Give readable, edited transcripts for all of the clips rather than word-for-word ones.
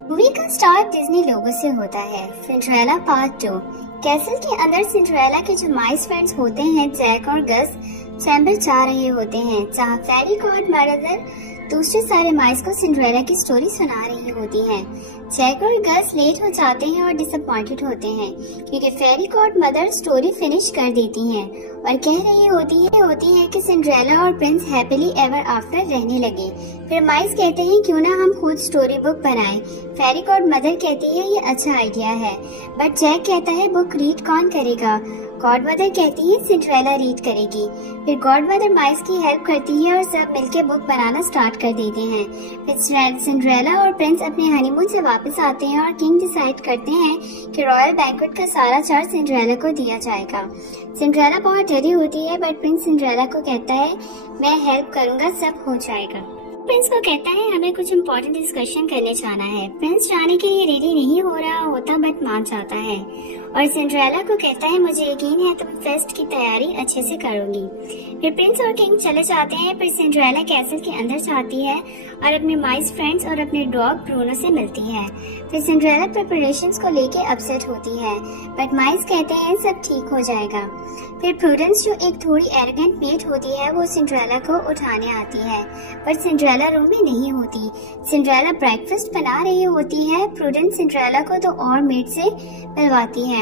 Movie का start Disney लोगो से होता है। Cinderella part 2। कैसल के अंदर सिंड्रेला के जो माइस फ्रेंड्स होते हैं जैक और गस चैम्बर जा रहे होते हैं, जहाँ फेरी गॉड मदर दूसरे सारे माइस को सिंड्रेला की स्टोरी सुना रही होती हैं। जैक और गस लेट हो जाते हैं और डिसअपॉइंटेड होते हैं क्योंकि फेरी गॉड मदर स्टोरी फिनिश कर देती हैं और कह रही होती है कि सिंड्रेला और प्रिंस हैप्पीली एवर आफ्टर रहने लगे। फिर माइस कहते हैं क्यों ना हम खुद स्टोरी बुक बनाएं। फेरी गॉड मदर कहती है ये अच्छा आइडिया है, बट जैक कहता है बुक रीड कौन करेगा। गॉड मदर कहती है सिंड्रेला रीड करेगी। फिर गॉड मदर माइस की हेल्प करती है और सब मिलकर बुक बनाना स्टार्ट कर देते हैं। फिर सिंड्रेला और प्रिंस अपने हनीमून से वापस आते हैं और किंग डिसाइड करते हैं कि रॉयल बैंक्वेट का सारा चार्ज सिंड्रेला को दिया जाएगा। सिंड्रेला बहुत डरी होती है, बट प्रिंस सिंड्रेला को कहता है मैं हेल्प करूंगा, सब हो जाएगा। प्रिंस को कहता है हमें कुछ इम्पोर्टेंट डिस्कशन करने जाना है। प्रिंस जाने के लिए रेडी नहीं हो रहा होता, बट मान जाता है और सिंड्रेला को कहता है मुझे यकीन है तुम फेस्ट की तैयारी अच्छे से करोगी। फिर प्रिंस और किंग चले जाते हैं। फिर सिंड्रेला कैसल के अंदर जाती है और अपने माइस फ्रेंड्स और अपने डॉग ब्रूनो से मिलती है। फिर सिंड्रेला प्रिपरेशंस को लेके अपसेट होती है, बट माइस कहते हैं सब ठीक हो जाएगा। फिर प्रूडेंस जो एक थोड़ी एरोगेंट मेट होती है वो सिंड्रेला को उठाने आती है, पर सिंड्रेला रूम में नहीं होती। सिंड्रेला ब्रेकफास्ट बना रही होती है। प्रूडेंस सिंड्रेला को तो और मेट से मिलवाती है,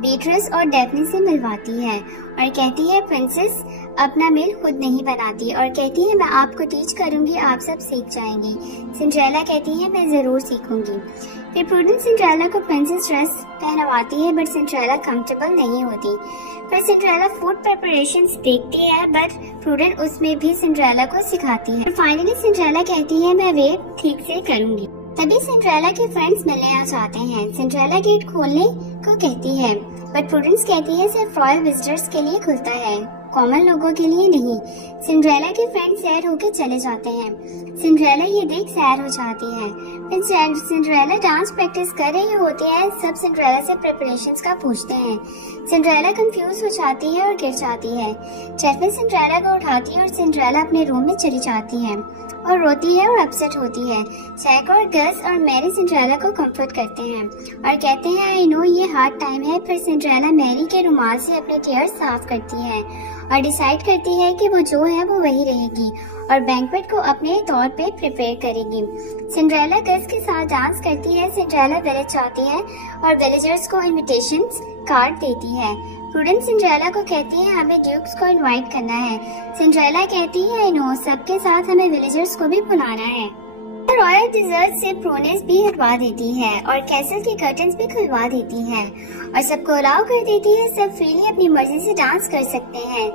बीट्रेस और डेफनी से मिलवाती है और कहती है प्रिंसेस अपना मील खुद नहीं बनाती और कहती है मैं आपको टीच करूंगी, आप सब सीख जाएंगी। सिंड्रेला कहती है मैं जरूर सीखूंगी। फिर प्रूडेंस सिंड्रेला को प्रिंसेस ड्रेस पहनवाती है, बट सिंड्रेला कंफर्टेबल नहीं होती। फिर सिंड्रेला फूड प्रिपरेशंस देखती है, बट प्रूडेंस उसमें भी सिंड्रेला को सिखाती है। फाइनली सिंड्रेला कहती है मैं वे ठीक से करूंगी। तभी सिंड्रेला के फ्रेंड्स मिलने आ जाते हैं। सिंड्रेला गेट खोलने को कहती है, बट प्रूडेंस कहती है सिर्फ रॉयल विजिटर्स के लिए खुलता है, कॉमन लोगों के लिए नहीं। सिंड्रेला के फ्रेंड्स सैर होके चले जाते हैं। सिंड्रेला ये देख सैर हो जाती है। फिर सिंड्रेला डांस प्रैक्टिस कर रही होती है। सब सिंड्रेला से प्रिपरेशंस का पूछते हैं। सिंड्रेला कंफ्यूज हो जाती है और गिर जाती है। डेफनी सिंड्रेला को उठाती है और सिंड्रेला अपने रूम में चली जाती है और रोती है और अपसेट होती है। जैक और गस और मैरी सिंड्रेला को कंफर्ट करते हैं और कहते हैं आई नो ये हार्ड टाइम है। फिर सिंड्रेला मैरी के रुमाल से अपने टीयर्स साफ करती है और डिसाइड करती है कि वो जो है वो वही रहेगी और बैंक्वेट को अपने तौर पे प्रिपेयर करेगी। सिंड्रेला गस के साथ डांस करती है। सिंड्रेला विलेज जाती है और विलेजर्स को इनविटेशन कार्ड देती है। प्रूडेंस सिंड्रेला को कहती है हमें ड्यूक्स को इनवाइट करना है। सिंड्रेला कहती है आई नो सबके साथ हमें विलेजर्स को भी बुलाना है। रॉयल डिजर्ट से प्रोनेस भी हटवा देती है और कैसल के कर्टन्स भी खुलवा देती है और सबको अलाउ कर देती है। सब फ्रीली अपनी मर्जी से डांस कर सकते हैं।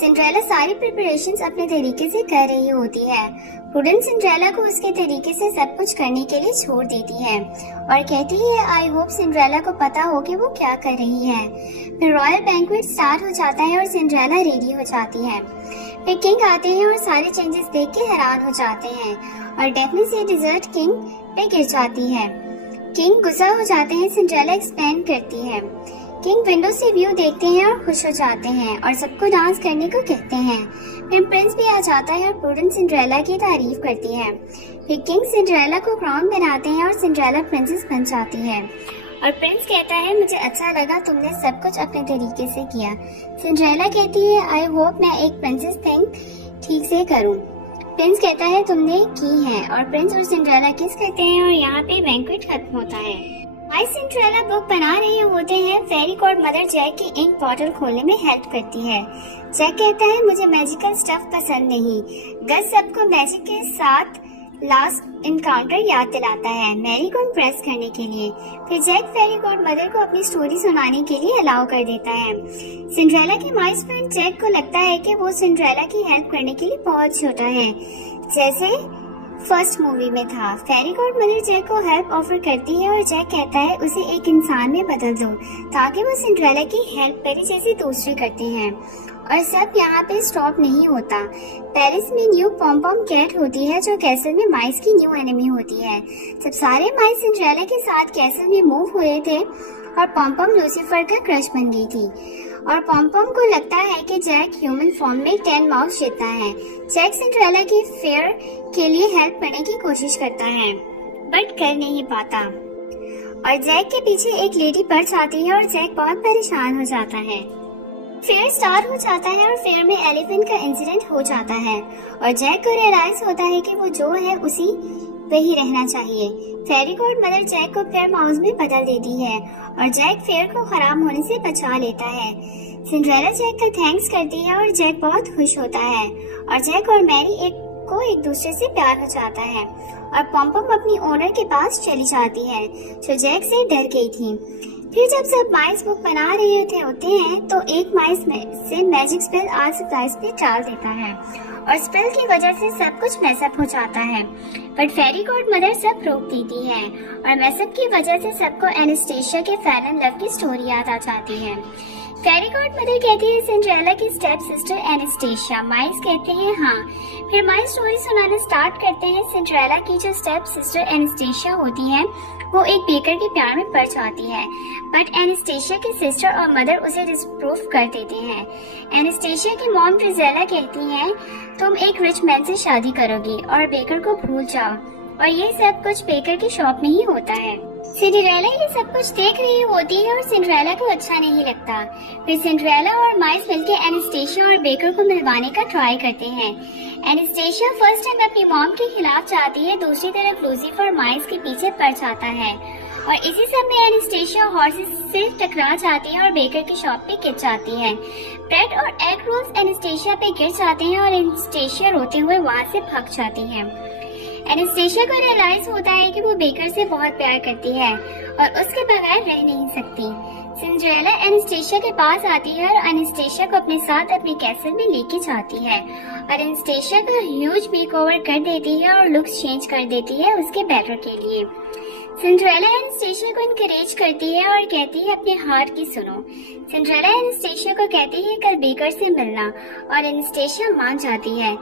सिंड्रेला सारी प्रिपरेशंस अपने तरीके से कर रही होती है। प्रूडेंस सिंड्रेला को उसके तरीके से सब कुछ करने के लिए छोड़ देती है और कहती है आई होप सिंड्रेला को पता हो कि वो क्या कर रही है। फिर रॉयल बैंक्वेट स्टार्ट हो जाता है और सिंड्रेला रेडी हो जाती है। फिर किंग आते हैं और सारे चेंजेस देख के हैरान हो जाते हैं और डेफनी से डिजर्ट किंग पे गिर जाती है। किंग गुस्सा हो जाते हैं। सिंड्रेला एक्सप्लेन करती है। किंग विंडो से व्यू देखते हैं और खुश हो जाते हैं और सबको डांस करने को कहते हैं। फिर प्रिंस भी आ जाता है और प्रूडेंस सिंड्रेला की तारीफ करती है। फिर किंग सिंड्रेला को क्राउन बनाते हैं और सिंड्रेला प्रिंसेस बन जाती है और प्रिंस कहता है मुझे अच्छा लगा, तुमने सब कुछ अपने तरीके से किया। सिंड्रेला कहती है आई होप मैं एक प्रिंसेस थिंग ठीक से करूं। प्रिंस कहता है तुमने की है और प्रिंस और सिंड्रेला किस करते हैं और यहाँ पे बैंक्वेट खत्म होता है। माइस सिंड्रेला बुक बना रहे होते हैं। फेरी गॉड मदर जैक की इंक बॉटल खोलने में हेल्प करती है। जैक कहता है मुझे मैजिकल स्टफ पसंद नहीं। गस सबको मैजिक के साथ लास्ट इनकाउंटर याद दिलाता है मैरी को इम्प्रेस करने के लिए। फिर जैक फेरी गॉड मदर को अपनी स्टोरी सुनाने के लिए अलाउ कर देता है। सिंड्रेला के माइस फ्रेंड जैक को लगता है कि वो सिंड्रेला की हेल्प करने के लिए बहुत छोटा है, जैसे फर्स्ट मूवी में था। फेरी गॉड मदर जैक को हेल्प ऑफर करती है और जैक कहता है उसे एक इंसान में बदल दो ताकि वो सिंड्रेला की हेल्प करे जैसे दूसरे करते हैं। और सब यहाँ पे स्टॉप नहीं होता। पेरिस में न्यू पॉम पॉम कैट होती है जो कैसल में माइस की न्यू एनिमी होती है। सब सारे माइस सिंड्रेला के साथ कैसल में मूव हुए थे और पॉम पॉम लूसीफर का क्रश बन गई थी और पॉम पॉम को लगता है कि जैक ह्यूमन फॉर्म में 10 माउस जीतता है। जैक सिंड्रेला की फेयर के लिए हेल्प करने की कोशिश करता है। बट कर नहीं पाता और जैक के पीछे एक लेडी पड़ जाती है और जैक बहुत परेशान हो जाता है। फेयर स्टार्ट हो जाता है और फेयर में एलिफेंट का इंसिडेंट हो जाता है और जैक को रियलाइज होता है कि वो जो है उसी वही रहना चाहिए। फेरी गॉड मदर जैक को फेयर माउस में बदल देती है और जैक फेयर को खराब होने से बचा लेता है। सिंड्रेला जैक का थैंक्स करती है और जैक बहुत खुश होता है और जैक और मैरी एक दूसरे से प्यार हो जाता है और पॉम-पॉम अपनी ओनर के पास चली जाती है जो जैक से डर गई थी। फिर जब सब माइस बुक बना रहे होते हैं तो एक माइस से मैजिक स्पेल आर्ट सप्लाइज पे डाल देता है और स्पेल की वजह से सब कुछ मैसअप हो जाता है। बट फेरी गॉड मदर सब रोक देती है और मैसअप की वजह से सबको एनास्टेशिया के फैल एंड लव की स्टोरी याद आ जाती है। फेरी गॉड मदर कहती है सिंड्रेला की स्टेप सिस्टर एनास्टेशिया। माइस कहते हैं हाँ। फिर माइस स्टोरी सुनाना स्टार्ट करते हैं। सिंड्रेला की जो स्टेप सिस्टर एनास्टेशिया होती है वो एक बेकर के प्यार में पड़ जाती है बट एनास्टेशिया की सिस्टर और मदर उसे डिसप्रूव कर देते हैं। एनास्टेशिया की मॉम ड्रिजेला कहती हैं तुम एक रिच मैन से शादी करोगी और बेकर को भूल जाओ और ये सब कुछ बेकर की शॉप में ही होता है। सिंड्रेला ये सब कुछ देख रही होती है और सिंड्रेला को अच्छा नहीं लगता। फिर सिंड्रेला और माइस मिलकर एनास्टेशिया और बेकर को मिलवाने का ट्राई करते हैं। एनास्टेशिया फर्स्ट टाइम अपनी मॉम के खिलाफ जाती है, दूसरी तरफ लूसीफर माइस के पीछे पड़ जाता है और इसी समय एनास्टेशिया हॉर्सेस से टकरा जाती है और बेकर की शॉप पे गिर जाती है। ब्रेड और एग रोल्स एनास्टेशिया पे गिर जाते हैं और एनास्टेशिया रोते हुए वहाँ से भाग जाती है। एनास्टेशिया को रियलाइज होता है कि वो बेकर से बहुत प्यार करती है और उसके बगैर रह नहीं सकती। सिंड्रेला एनास्टेशिया के पास आती है और एनास्टेशिया को अपने साथ अपने कैसल में लेके जाती है और एनास्टेशिया का ह्यूज मेकओवर कर देती है और लुक्स चेंज कर देती है उसके बेटर के लिए। सिंड्रेला एनास्टेशिया को इनकरेज करती है और कहती है अपने हार्ट की सुनो। सिंड्रेला एनास्टेशिया को कहती है कल बेकर से मिलना और एनास्टेशिया मान जाती है।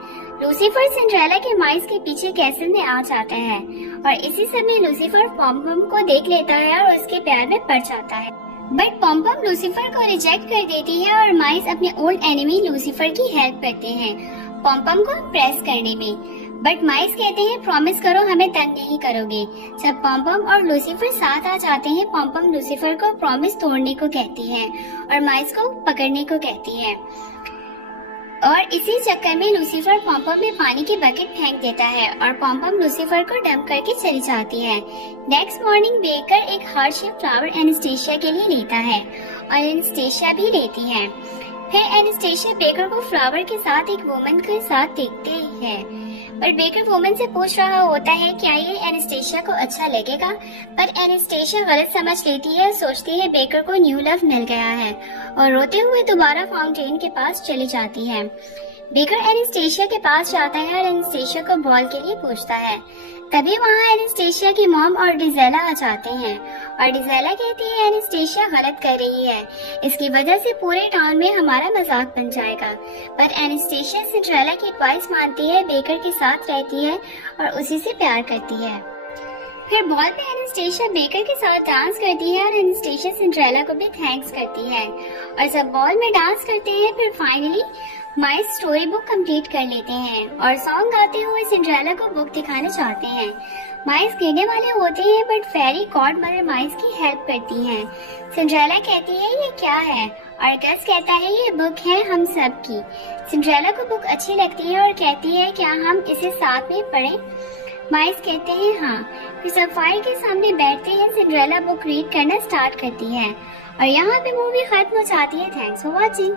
लूसीफर सिंड्रेला के माइस के पीछे कैसल में आ जाता है और इसी समय लूसीफर पॉम-पॉम को देख लेता है और उसके प्यार में पड़ जाता है बट पॉम-पॉम लूसीफर को रिजेक्ट कर देती है और माइस अपने ओल्ड एनिमी लूसीफर की हेल्प करते हैं पॉम-पॉम को इम्प्रेस करने में। बट माइस कहते हैं प्रॉमिस करो हमें तंग नहीं करोगे। जब पॉम-पॉम और लूसीफर साथ आ जाते हैं पॉम-पॉम लूसीफर को प्रॉमिस तोड़ने को कहती है और माइस को पकड़ने को कहती है और इसी चक्कर में लूसीफर पॉम-पॉम में पानी की बकेट फेंक देता है और पॉम-पॉम लूसीफर को डंप करके चली जाती है। नेक्स्ट मॉर्निंग बेकर एक हार्ट शेप फ्लावर एनास्टेशिया के लिए लेता है और एनास्टेशिया भी लेती है। फिर एनास्टेशिया बेकर को फ्लावर के साथ एक वुमन के साथ देखते हैं पर बेकर वुमन से पूछ रहा होता है क्या ये एनास्टेशिया को अच्छा लगेगा पर एनास्टेशिया गलत समझ लेती है, सोचती है बेकर को न्यू लव मिल गया है और रोते हुए दोबारा फाउंटेन के पास चली जाती है। बेकर एनास्टेशिया के पास जाता है और एनास्टेशिया को बॉल के लिए पूछता है। तभी वहाँ एनास्टेशिया की मॉम और डिजेला आ जाते हैं और डिजेला कहती है एनास्टेशिया गलत कर रही है, इसकी वजह से पूरे टाउन में हमारा मजाक बन जाएगा। पर एनास्टेशिया सिंड्रेला की एडवाइस मानती है, बेकर के साथ रहती है और उसी से प्यार करती है। फिर बॉल पे एनास्टेशिया बेकर के साथ डांस करती है और एनास्टेशिया सिंड्रेला को भी थैंक्स करती है और सब बॉल में डांस करते हैं। फिर फाइनली माइस स्टोरी बुक कंप्लीट कर लेते हैं और सॉन्ग गाते हुए सिंड्रेला को बुक दिखाना चाहते हैं। माइस गिरने वाले होते हैं बट फेरी गॉड मदर माइस की हेल्प करती हैं। सिंड्रेला कहती है ये क्या है और गस कहता है ये बुक है हम सब की। सिंड्रेला को बुक अच्छी लगती है और कहती है क्या हम इसे साथ में पढ़ें। माइस कहते हैं हाँ। फिर सब फायर के सामने बैठते हैं। सिंड्रेला बुक रीड करना स्टार्ट करती है और यहाँ पे मूवी खत्म हो जाती है। Thanks for watching.